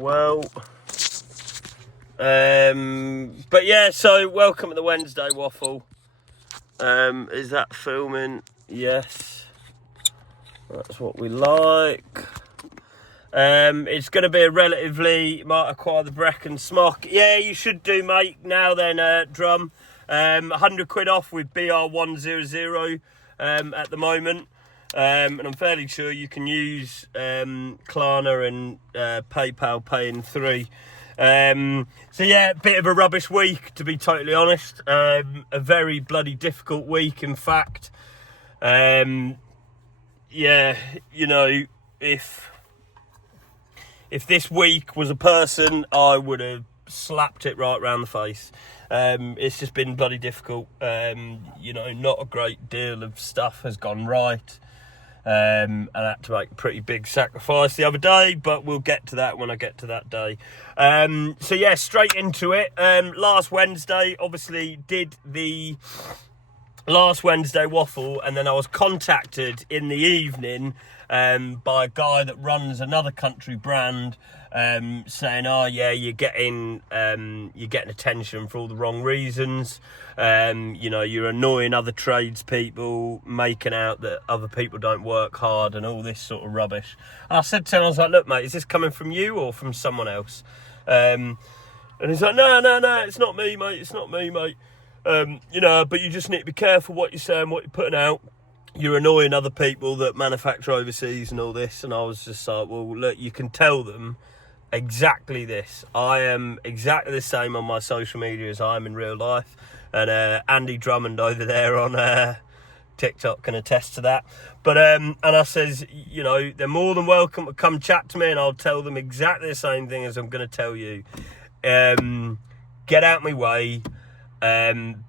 well. But yeah, so welcome to the Wednesday Waffle. Is that filming? Yes. That's what we like. It's going to be a relatively, might acquire the Brecon smock. Yeah, you should do, mate. Now then, Drum. 100 quid off with BR100 at the moment. And I'm fairly sure you can use Klarna and PayPal Pay in 3. So yeah, bit of a rubbish week, to be totally honest. A very bloody difficult week, in fact. Yeah, you know, if this week was a person, I would have slapped it right round the face. It's just been bloody difficult. You know, not a great deal of stuff has gone right. I had to make a pretty big sacrifice the other day, but we'll get to that when I get to that day. So yeah, straight into it. Last Wednesday, obviously, did the last Wednesday Waffle, and then I was contacted in the evening by a guy that runs another country brand, saying, "Oh yeah, you're getting attention for all the wrong reasons. You know, you're annoying other tradespeople, making out that other people don't work hard and all this sort of rubbish." And I said to him, I was like, "Look, mate, is this coming from you or from someone else?" And he's like, no, it's not me, mate. It's not me, mate. You know, but you just need to be careful what you're saying, what you're putting out. You're annoying other people that manufacture overseas and all this." And I was just like, well, look, you can tell them exactly this. I am exactly the same on my social media as I am in real life. And Andy Drummond over there on TikTok can attest to that. But and I says, you know, they're more than welcome to come chat to me, and I'll tell them exactly the same thing as I'm going to tell you. Get out my way.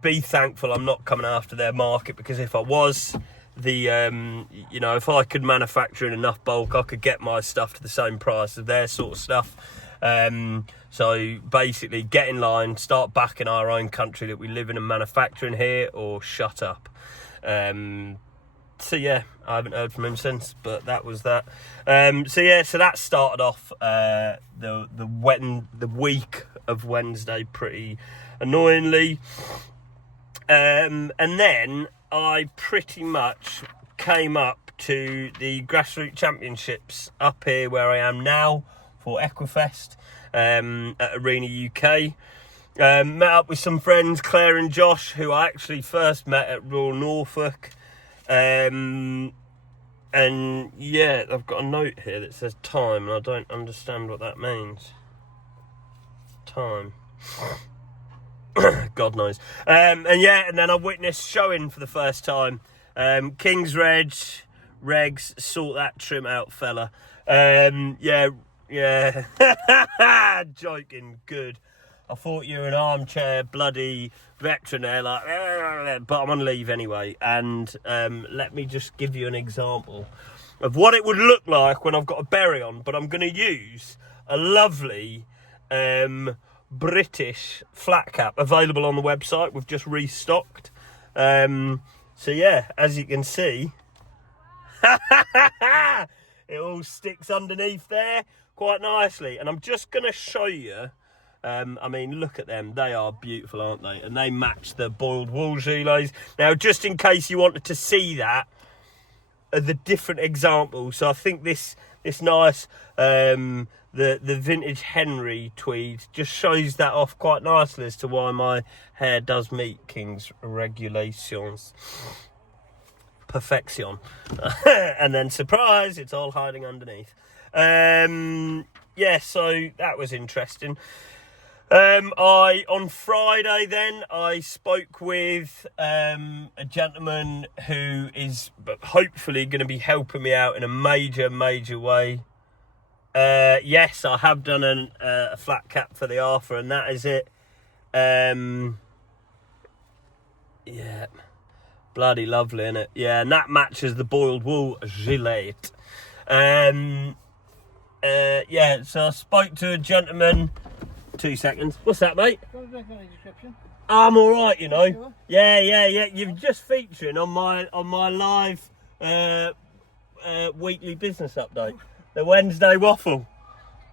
Be thankful I'm not coming after their market, because if I was, you know, if I could manufacture in enough bulk, I could get my stuff to the same price as their sort of stuff. So basically, get in line, start backing our own country that we live in and manufacturing here, or shut up. So yeah, I haven't heard from him since, but that was that. So yeah, so that started off the week of Wednesday pretty annoyingly. And then I pretty much came up to the grassroots championships up here where I am now for Equifest at Arena UK. Met up with some friends, Claire and Josh, who I actually first met at Royal Norfolk. And yeah, I've got a note here that says time, and I don't understand what that means. Time. God knows. And yeah, and then I witnessed showing for the first time. King's Regs, sort that trim out, fella. Yeah. Joking, good. I thought you were an armchair bloody veteran there, like, but I'm on leave anyway. And let me just give you an example of what it would look like when I've got a berry on. But I'm going to use a lovely British flat cap available on the website. We've just restocked. So yeah, as you can see, it all sticks underneath there quite nicely. And I'm just going to show you. I mean, look at them. They are beautiful, aren't they? And they match the boiled wool gilets. Now, just in case you wanted to see that, the different examples. So I think this nice, the vintage Henry tweed just shows that off quite nicely as to why my hair does meet King's regulations. Perfection. And then, surprise, it's all hiding underneath. Yeah, so that was interesting. On Friday then, I spoke with a gentleman who is hopefully going to be helping me out in a major way. Yes, I have done a flat cap for the Arthur, and that is it. Yeah, bloody lovely, innit? Yeah, and that matches the boiled wool gilet. Yeah, so I spoke to a gentleman. 2 seconds. What's that, mate? I'm all right, you know. Sure? Yeah. You're just featuring on my live weekly business update, the Wednesday Waffle.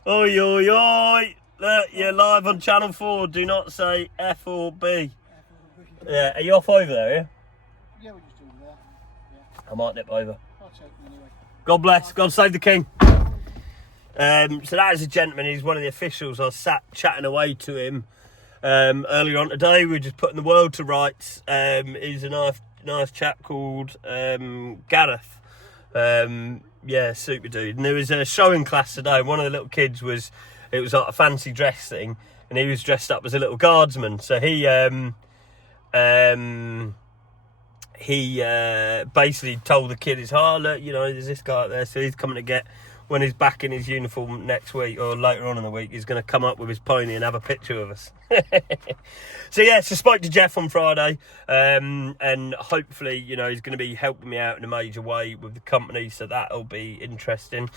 Oi, oi, oi. Look, you're live on Channel 4. Do not say F or B. Yeah, are you off over there, yeah? Yeah, we're just over there. Yeah. I might nip over. I'll take them anyway. God bless. God save the king. So that is a gentleman. He's one of the officials. I was sat chatting away to him earlier on today. We were just putting the world to rights. He's a nice chap called Gareth. Yeah, super dude. And there was a showing class today. One of the little kids was like a fancy dress thing, and he was dressed up as a little guardsman. So he basically told the kid, look, there's this guy up there, so he's coming to get, when he's back in his uniform next week or later on in the week, he's going to come up with his pony and have a picture of us. So spoke to Jeff on Friday, and hopefully, he's going to be helping me out in a major way with the company, so that'll be interesting.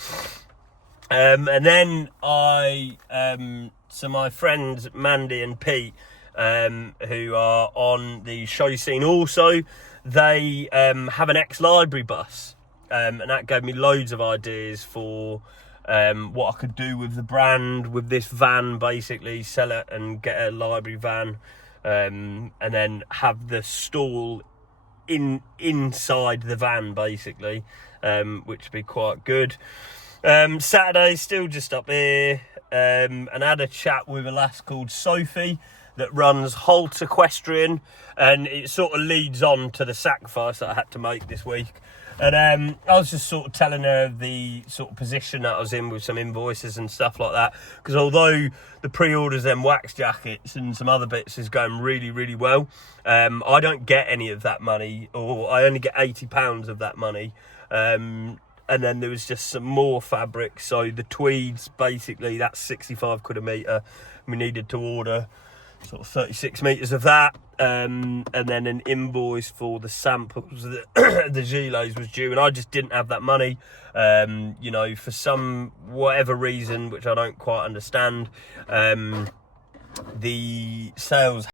And then so my friends Mandy and Pete, who are on the show scene also, they have an ex-library bus, and that gave me loads of ideas for what I could do with the brand, with this van, basically sell it and get a library van, and then have the stall inside the van, basically, which would be quite good. Saturday, still just up here, and had a chat with a lass called Sophie that runs Holt Equestrian, and it sort of leads on to the sacrifice that I had to make this week. And I was just sort of telling her the sort of position that I was in with some invoices and stuff like that, because although the pre-orders, them wax jackets and some other bits is going really, really well, I don't get any of that money, or I only get £80 of that money. And then there was just some more fabric. So the tweeds, basically, that's 65 quid a metre. We needed to order sort of 36 metres of that. And then an invoice for the samples that the gilets was due. And I just didn't have that money, for some, whatever reason, which I don't quite understand. The sales